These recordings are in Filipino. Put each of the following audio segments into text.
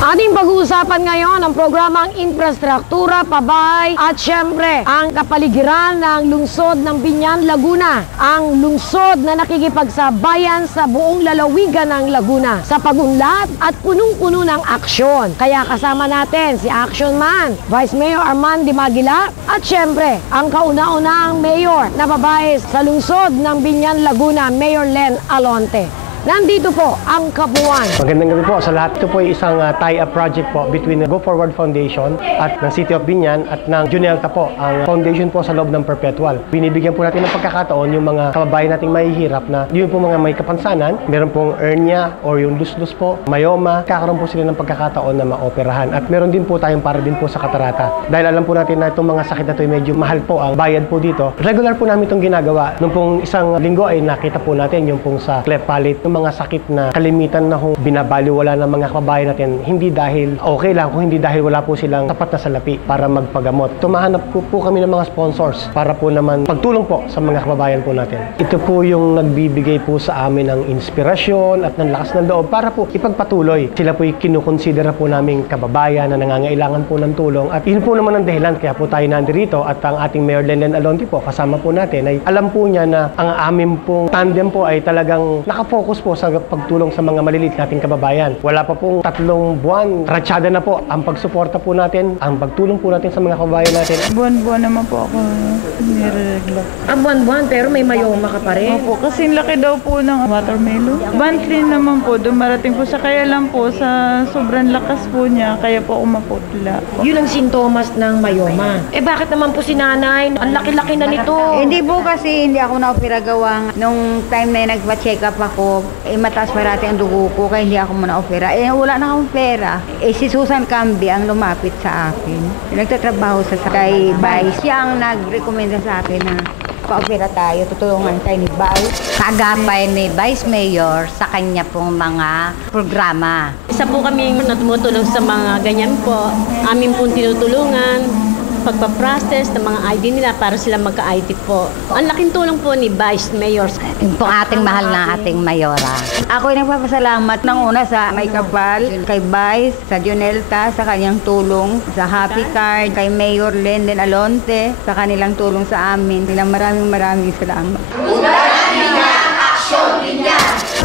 Ating pag-uusapan ngayon ang programang Infrastruktura, Pabay at syempre ang kapaligiran ng lungsod ng Biñan, Laguna. Ang lungsod na nakikipagsabayan sa buong lalawigan ng Laguna sa pagunlad at punong-puno ng aksyon. Kaya kasama natin si Action Man, Vice Mayor Arman Dimagila at syempre ang kauna-unahang mayor na babae sa lungsod ng Biñan, Laguna, Mayor Len Alonte. Nandito po ang Kabuuan. Magandang gabi po sa lahat. Ito po ay isang tie-up project po between Go Forward Foundation at ng City of Biñan at ng Junelta po, ang foundation po sa loob ng Perpetual. Binibigyan po natin ng pagkakataon yung mga kababayan nating mahihirap na yun po mga may kapansanan, meron pong hernia or yung lus-lus po, myoma, kakaroon po sila ng pagkakataon na maoperahan. At meron din po tayong para din po sa katarata. Dahil alam po natin na itong mga sakit na ito ay medyo mahal po ang bayad po dito. Regular po namin itong ginagawa. Nung pong isang linggo ay nakita po natin yung pong sa cleft palate, mga sakit na kalimitan na binabaliwala ng mga kababayan natin, hindi dahil okay lang, kung hindi dahil wala po silang sapat na salapi para magpagamot. Tumahanap po kami ng mga sponsors para po naman pagtulong po sa mga kababayan po natin. Ito po yung nagbibigay po sa amin ng inspirasyon at ng lakas ng loob para po ipagpatuloy. Sila po yung kinukonsidera po naming kababayan na nangangailangan po ng tulong at yun po naman ang dahilan kaya po tayo nandito at ang ating Mayor Len Alonte po kasama po natin ay alam po niya na ang aming pong tandem po ay talagang nakafocus po sa pagtulong sa mga maliliit nating kababayan. Wala pa pong 3 buwan, ratsyada na po ang pagsuporta po natin, ang pagtulong po natin sa mga kababayan natin. Buwan-buwan naman po ako nireregla. Buwan-buwan pero may mayoma ka pa rin. Opo, kasi laki daw po ng watermelon. Monthly naman po, dumarating po siya. Kaya lang po, sa sobrang lakas po niya, kaya po ako maputla. Yun ang sintomas ng mayoma. Bakit naman po si nanay? Ang laki-laki na nito. Hindi po kasi hindi ako na-opera gawang. Nung time na nagpa-check up ako, mataas parati ang dugo ko, kaya hindi ako na-opera. Wala na akong pera. Si Susan Cambi ang lumapit sa akin. Nagtatrabaho sa kay Vice. Siya ang nag-recommenda sa akin na pa-opera tayo, tutulungan tayo ni Vice. Kaagapay ni Vice Mayor sa kanya pong mga programa. Isa po kami na tumutulong sa mga ganyan po. Amin pong tinutulungan, pagpaprocess ng mga ID nila para sila magka-ID po. Ang laking tulong po ni Vice Mayor. Yung pong ating mahal na ating Mayora. Ako ay nagpapasalamat ng una sa May Kapal, kay Vice, sa Junelta, sa kanyang tulong, sa Happy Card, kay Mayor Len Alonte, sa kanilang tulong sa amin. Maraming salamat.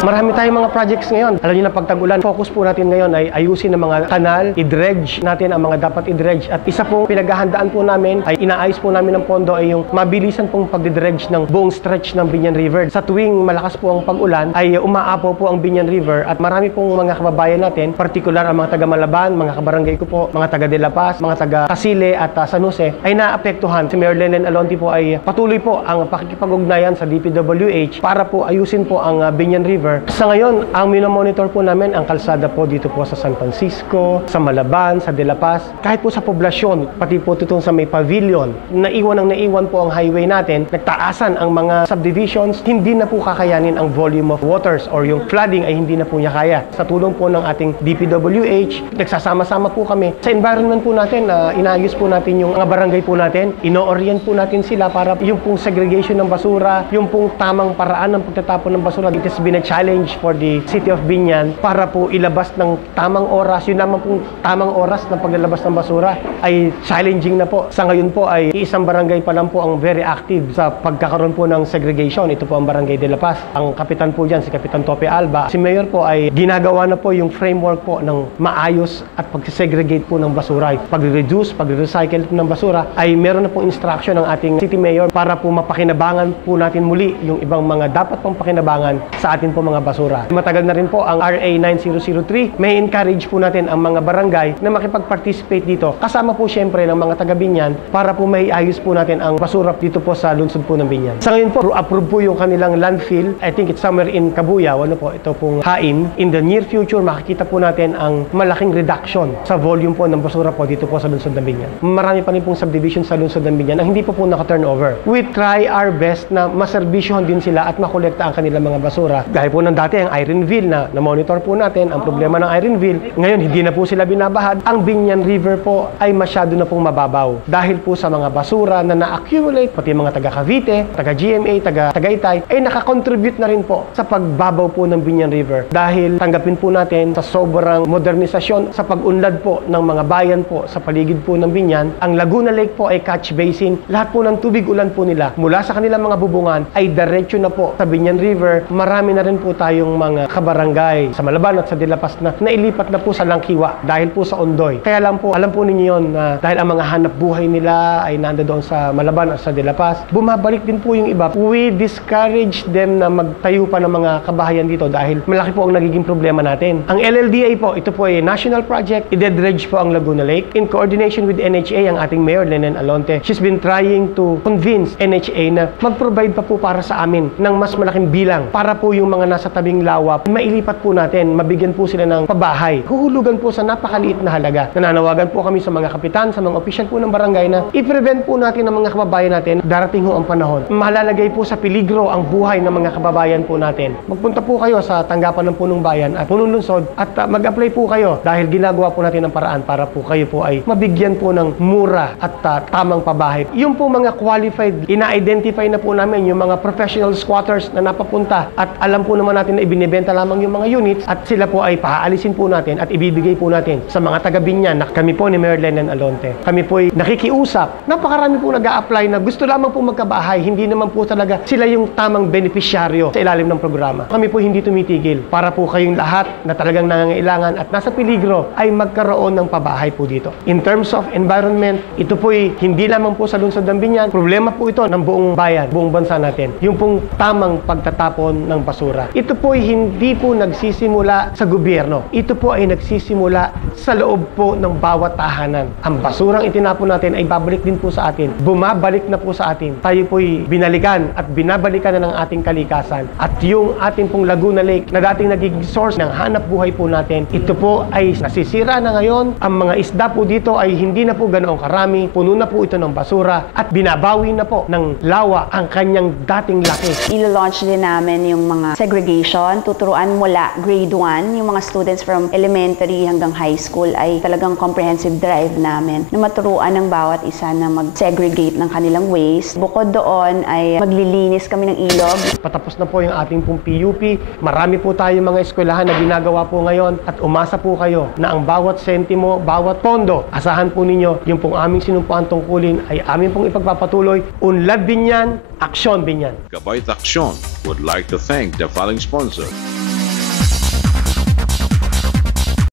Marami tayong mga projects ngayon. Alam niyo na pagtag-ulan, focus po natin ngayon ay ayusin ang mga kanal, i-dredge natin ang mga dapat i-dredge. At isa pong pinaghahandaan po namin ay inaayos po namin ng pondo ay yung mabilisan pong pagdidredge ng buong stretch ng Biñan River. Sa tuwing malakas po ang pag-ulan ay umaapaw po ang Biñan River at marami pong mga kababayan natin, partikular ang mga taga Malaban, mga kabarangay ko po, mga taga De La Paz, mga taga Casile at San Jose ay naapektuhan. Si Mayor Len Alonte po ay patuloy po ang pakikipag-ugnayan sa DPWH para po ayusin po ang Biñan River. Sa ngayon, ang minomonitor po namin ang kalsada po dito po sa San Francisco, sa Malaban, sa De La Paz, kahit po sa poblasyon, pati po itong sa may pavilion. Naiwan po ang highway natin, nagtaasan ang mga subdivisions, hindi na po kakayanin ang volume of waters or yung flooding ay hindi na po niya kaya. Sa tulong po ng ating DPWH, nagsasama-sama po kami. Sa environment po natin, inaayos po natin yung mga barangay po natin, ino-orient po natin sila para yung pong segregation ng basura, yung pong tamang paraan ng pagtatapon ng basura. It has been a challenge for the City of Biñan para po ilabas ng tamang oras. Yun naman pong tamang oras ng paglalabas ng basura ay challenging na po. Sa ngayon po ay isang barangay pa lang po ang very active sa pagkakaroon po ng segregation. Ito po ang Barangay De La Paz. Ang kapitan po dyan, si Kapitan Tope Alba. Si Mayor po ay ginagawa na po yung framework po ng maayos at pag-segregate po ng basura. Pag-reduce, pag-recycle ng basura ay meron na pong instruction ng ating City Mayor para po mapakinabangan po natin muli yung ibang mga dapat pong pakinabangan sa atin po mga basura. Matagal na rin po ang RA 9003. May encourage po natin ang mga barangay na makipag-participate dito. Kasama po syempre ng mga taga Biñan para po may ayos po natin ang basura dito po sa lungsod po ng Biñan. Sa ngayon po, approve po yung kanilang landfill. I think it's somewhere in Cabuyao. Ano po, ito pong Hain. In the near future, makikita po natin ang malaking reduction sa volume po ng basura po dito po sa lungsod ng Biñan. Marami pa rin pong subdivision sa lungsod ng Biñan ang hindi po naka-turnover. We try our best na maserbisyohan din sila at makolekta ang kanilang mga basura. Gaya po po ng dati ang Ironville na monitor po natin ang problema ng Ironville. Ngayon, hindi na po sila binabahad. Ang Binyan River po ay masyado na pong mababaw dahil po sa mga basura na na-accumulate, pati mga taga Cavite, taga GMA, taga Tagaytay, ay nakakontribute na rin po sa pagbabaw po ng Binyan River. Dahil tanggapin po natin sa sobrang modernisasyon sa pag-unlad po ng mga bayan po sa paligid po ng Binyan, ang Laguna Lake po ay catch basin. Lahat po ng tubig ulan po nila mula sa kanilang mga bubungan ay diretso na po sa Binyan River. Marami na rin po tayong mga kabarangay sa Malaban at sa De La Paz na nailipat na po sa Langkiwa dahil po sa Ondoy. Kaya lang po, alam po ninyo yun na dahil ang mga hanap buhay nila ay nandoon sa Malaban at sa De La Paz, bumabalik din po yung iba. We discourage them na magtayo pa ng mga kabahayan dito dahil malaki po ang nagiging problema natin. Ang LLDA po, ito po ay national project. I-dredge po ang Laguna Lake. In coordination with NHA, ang ating Mayor, Lenen Alonte, she's been trying to convince NHA na mag-provide pa po para sa amin ng mas malaking bilang para po yung mga nasa tabing lawa, mailipat po natin, mabigyan po sila ng pabahay. Huhulugan po sa napakaliit na halaga. Nananawagan po kami sa mga kapitan, sa mga opisyal po ng barangay na i-prevent po natin ng mga kababayan natin. Darating ho ang panahon. Malalagay po sa peligro ang buhay ng mga kababayan po natin. Magpunta po kayo sa tanggapan ng Punong Bayan at Punong Lungsod at mag-apply po kayo dahil ginagawa po natin ng paraan para po kayo po ay mabigyan po ng mura at tamang pabahay. Yung po mga qualified, ina-identify na po namin yung mga professional squatters na napapunta at alam po naman natin na ibinibenta lamang yung mga units at sila po ay paalisin po natin at ibibigay po natin sa mga taga-Binyan. Kami po ni Mayor Lenen Alonte. Kami po ay nakikiusap. Napakarami po nag-a-apply na gusto lamang po magkabahay. Hindi naman po talaga sila yung tamang benepisyaryo sa ilalim ng programa. Kami po hindi tumitigil para po kayong lahat na talagang nangangailangan at nasa peligro ay magkaroon ng pabahay po dito. In terms of environment, ito po ay hindi lamang po sa lungsod ng Binyan. Problema po ito ng buong bayan, buong bansa natin. Yung pong tamang pagtatapon ng basura. Ito po ay hindi po nagsisimula sa gobyerno. Ito po ay nagsisimula sa loob po ng bawat tahanan. Ang basurang itinapon natin ay babalik din po sa atin. Bumabalik na po sa atin. Tayo po ay binalikan at binabalikan na ng ating kalikasan. At yung ating pong Laguna Lake na dating nagiging source ng hanap buhay po natin, ito po ay nasisira na ngayon. Ang mga isda po dito ay hindi na po ganoong karami. Puno na po ito ng basura at binabawi na po ng lawa ang kanyang dating laki. I-launch din namin yung mga segregation, tuturuan mula grade 1, yung mga students from elementary hanggang high school ay talagang comprehensive drive namin na maturuan ng bawat isa na mag-segregate ng kanilang waste. Bukod doon ay maglilinis kami ng ilog. Patapos na po yung ating pong PUP. Marami po tayong mga eskwelahan na ginagawa po ngayon at umasa po kayo na ang bawat sentimo, bawat pondo, asahan po ninyo yung pong aming sinumpuan tungkulin ay amin pong ipagpapatuloy. Unlad Binyan, aksyon Binyan. Gabay Aksyon would like to thank the following sponsors.